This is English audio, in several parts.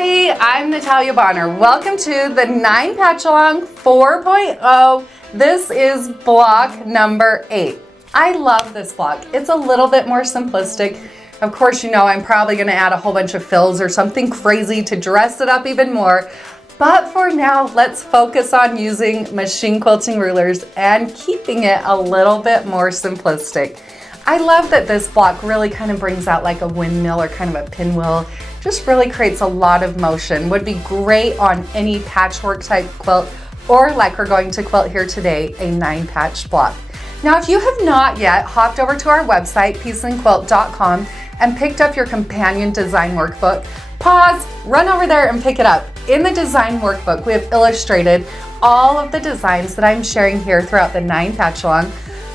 everybody, I'm Natalia Bonner. Welcome to the 9 Patchalong 4.0. This is block number 8. I love this block. It's a little bit more simplistic. Of course, you know I'm probably going to add a whole bunch of fills or something crazy to dress it up even more. But for now, let's focus on using machine quilting rulers and keeping it a little bit more simplistic. I love that this block really kind of brings out like a windmill or kind of a pinwheel. Just really creates a lot of motion. Would be great on any patchwork type quilt, or like we're going to quilt here today, a 9-patch block. Now, if you have not yet hopped over to our website, patchalong and picked up your companion design workbook, pause, run over there and pick it up. In the design workbook, we have illustrated all of the designs that I'm sharing here throughout the 9 Patchalong.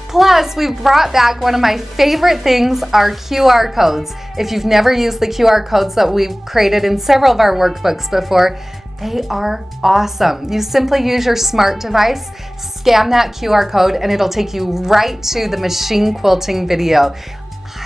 Plus, we brought back one of my favorite things, our QR codes. If you've never used the QR codes that we've created in several of our workbooks before, they are awesome. You simply use your smart device, scan that QR code, and it'll take you right to the machine quilting video.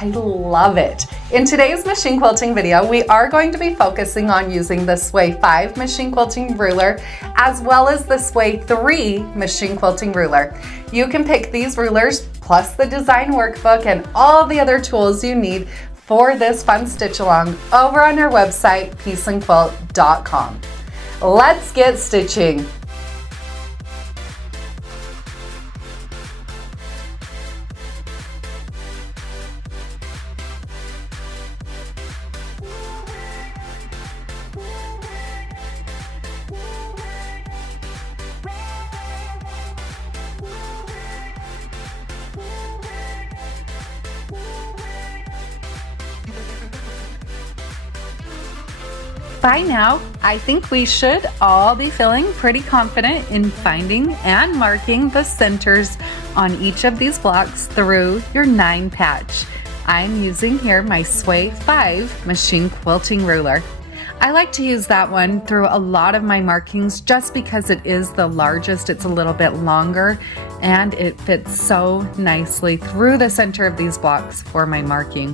I love it. In today's machine quilting video, we are going to be focusing on using the Sway 5 machine quilting ruler, as well as the Sway 3 machine quilting ruler. You can pick these rulers, plus the design workbook and all the other tools you need for this fun stitch along over on our website, patchalong.com. Let's get stitching. By now, I think we should all be feeling pretty confident in finding and marking the centers on each of these blocks through your 9 patch. I'm using here my Sway 5 machine quilting ruler. I like to use that one through a lot of my markings just because it is the largest. It's a little bit longer and it fits so nicely through the center of these blocks for my marking.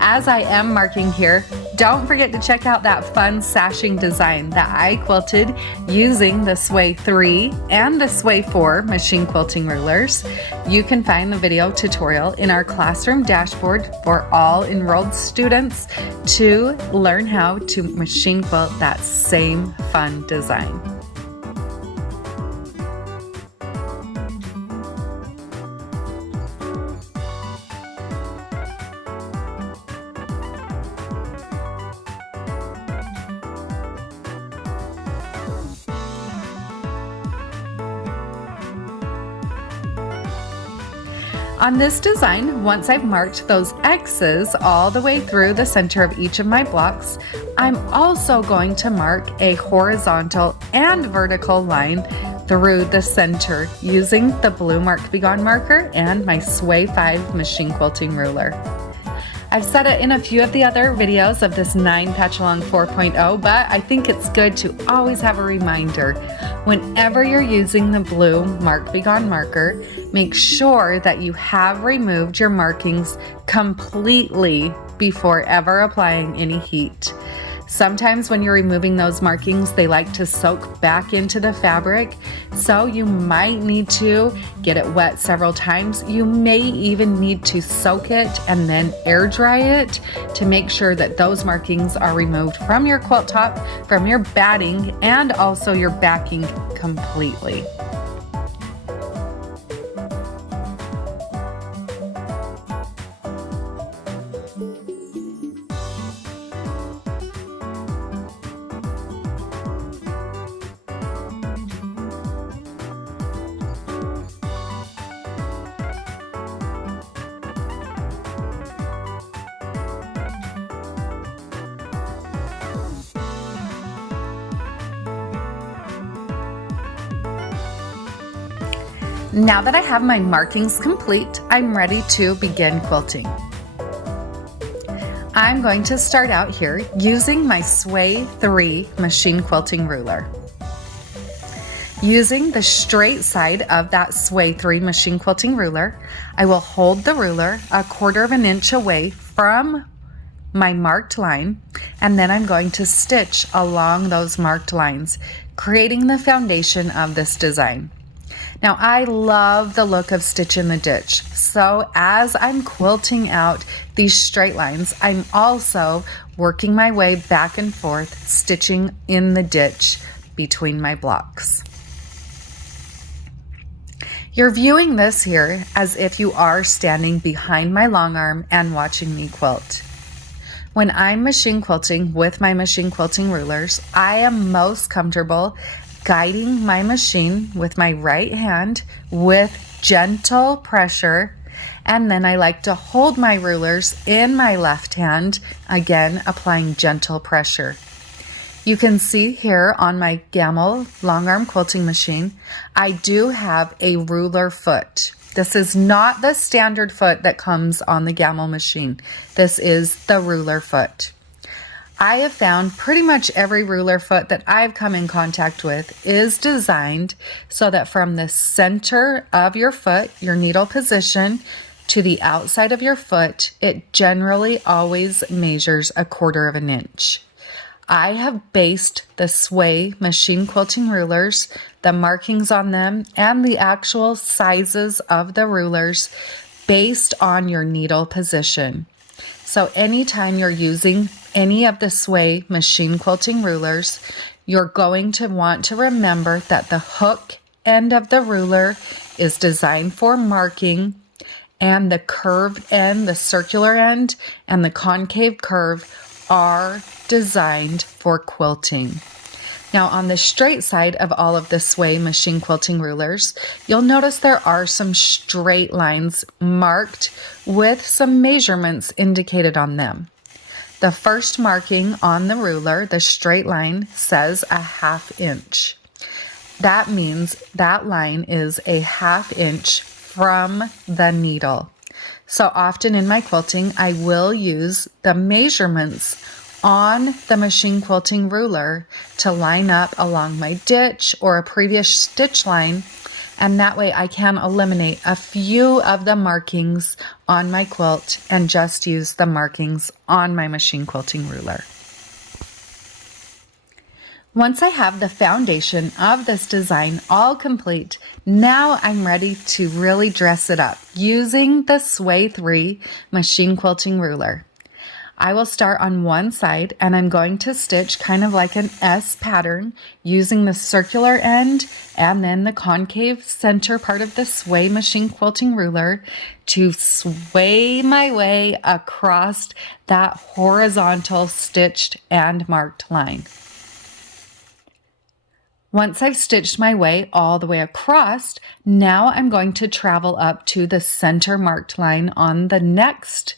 As I am marking here, don't forget to check out that fun sashing design that I quilted using the Sway 3 and the Sway 4 machine quilting rulers. You can find the video tutorial in our classroom dashboard for all enrolled students to learn how to machine quilt that same fun design. On this design, once I've marked those X's all the way through the center of each of my blocks, I'm also going to mark a horizontal and vertical line through the center using the blue Mark Be Gone marker and my Sway 5 machine quilting ruler. I've said it in a few of the other videos of this 9 Patchalong 4.0, but I think it's good to always have a reminder. Whenever you're using the blue Mark Be Gone marker, make sure that you have removed your markings completely before ever applying any heat. Sometimes when you're removing those markings, they like to soak back into the fabric, so you might need to get it wet several times. You may even need to soak it and then air dry it to make sure that those markings are removed from your quilt top, from your batting, and also your backing completely. Now that I have my markings complete, I'm ready to begin quilting. I'm going to start out here using my Sway 3 machine quilting ruler. Using the straight side of that Sway 3 machine quilting ruler, I will hold the ruler 1/4 of an inch away from my marked line, and then I'm going to stitch along those marked lines, creating the foundation of this design. Now, I love the look of Stitch in the Ditch, so as I'm quilting out these straight lines, I'm also working my way back and forth, stitching in the ditch between my blocks. You're viewing this here as if you are standing behind my long arm and watching me quilt. When I'm machine quilting with my machine quilting rulers, I am most comfortable guiding my machine with my right hand with gentle pressure, and then I like to hold my rulers in my left hand, again applying gentle pressure. You can see here on my Gamel long arm quilting machine, I do have a ruler foot. This is not the standard foot that comes on the Gamel machine. This is the ruler foot. I have found pretty much every ruler foot that I've come in contact with is designed so that from the center of your foot, your needle position, to the outside of your foot, it generally always measures 1/4 of an inch. I have based the Sway machine quilting rulers, the markings on them, and the actual sizes of the rulers based on your needle position. So anytime you're using any of the Sway machine quilting rulers, you're going to want to remember that the hook end of the ruler is designed for marking, and the curved end, the circular end, and the concave curve are designed for quilting. Now on the straight side of all of the Sway machine quilting rulers, you'll notice there are some straight lines marked with some measurements indicated on them. The first marking on the ruler, the straight line, says 1/2 inch. That means that line is 1/2 inch from the needle. So often in my quilting, I will use the measurements on the machine quilting ruler to line up along my ditch or a previous stitch line, and that way I can eliminate a few of the markings on my quilt and just use the markings on my machine quilting ruler. Once I have the foundation of this design all complete, now I'm ready to really dress it up using the Sway 3 machine quilting ruler. I will start on one side and I'm going to stitch kind of like an S pattern using the circular end and then the concave center part of the Sway machine quilting ruler to sway my way across that horizontal stitched and marked line. Once I've stitched my way all the way across, now I'm going to travel up to the center marked line on the next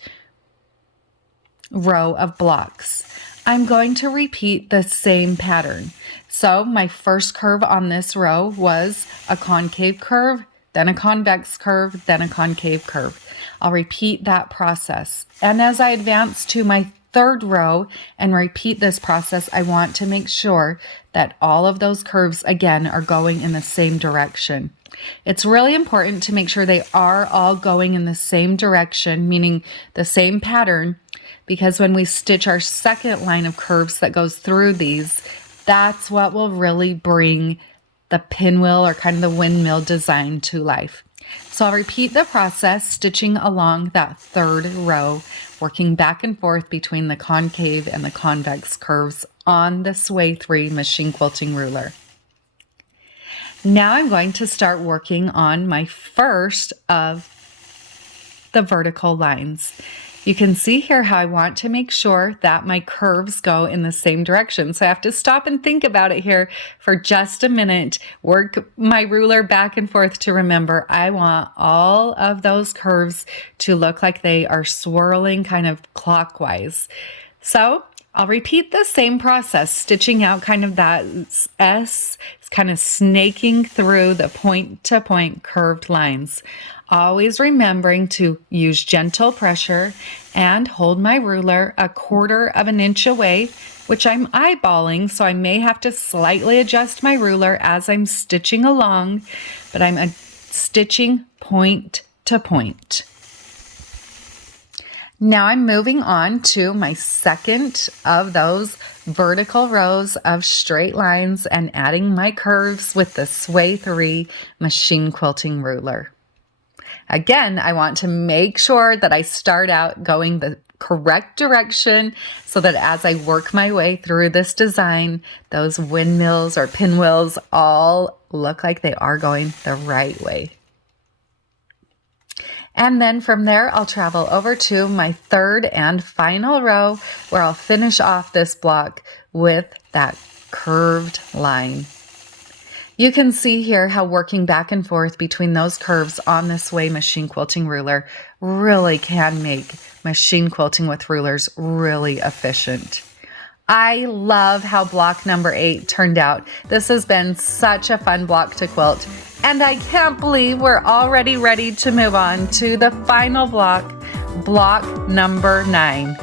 row of blocks. I'm going to repeat the same pattern. So my first curve on this row was a concave curve, then a convex curve, then a concave curve. I'll repeat that process. And as I advance to my third row and repeat this process, I want to make sure that all of those curves again are going in the same direction. It's really important to make sure they are all going in the same direction, meaning the same pattern, because when we stitch our second line of curves that goes through these, that's what will really bring the pinwheel or kind of the windmill design to life. So I'll repeat the process, stitching along that third row, working back and forth between the concave and the convex curves on the Sway 3 machine quilting ruler. Now I'm going to start working on my first of the vertical lines. You can see here how I want to make sure that my curves go in the same direction. So I have to stop and think about it here for just a minute, work my ruler back and forth to remember I want all of those curves to look like they are swirling kind of clockwise. So I'll repeat the same process, stitching out kind of that S, kind of snaking through the point-to-point curved lines. Always remembering to use gentle pressure and hold my ruler 1/4 of an inch away, which I'm eyeballing, so I may have to slightly adjust my ruler as I'm stitching along, but I'm stitching point to point. Now I'm moving on to my second of those vertical rows of straight lines and adding my curves with the Sway 3 machine quilting ruler. Again, I want to make sure that I start out going the correct direction so that as I work my way through this design, those windmills or pinwheels all look like they are going the right way. And then from there, I'll travel over to my third and final row where I'll finish off this block with that curved line. You can see here how working back and forth between those curves on this Sway machine quilting ruler really can make machine quilting with rulers really efficient. I love how block number 8 turned out. This has been such a fun block to quilt, and I can't believe we're already ready to move on to the final block, block number 9.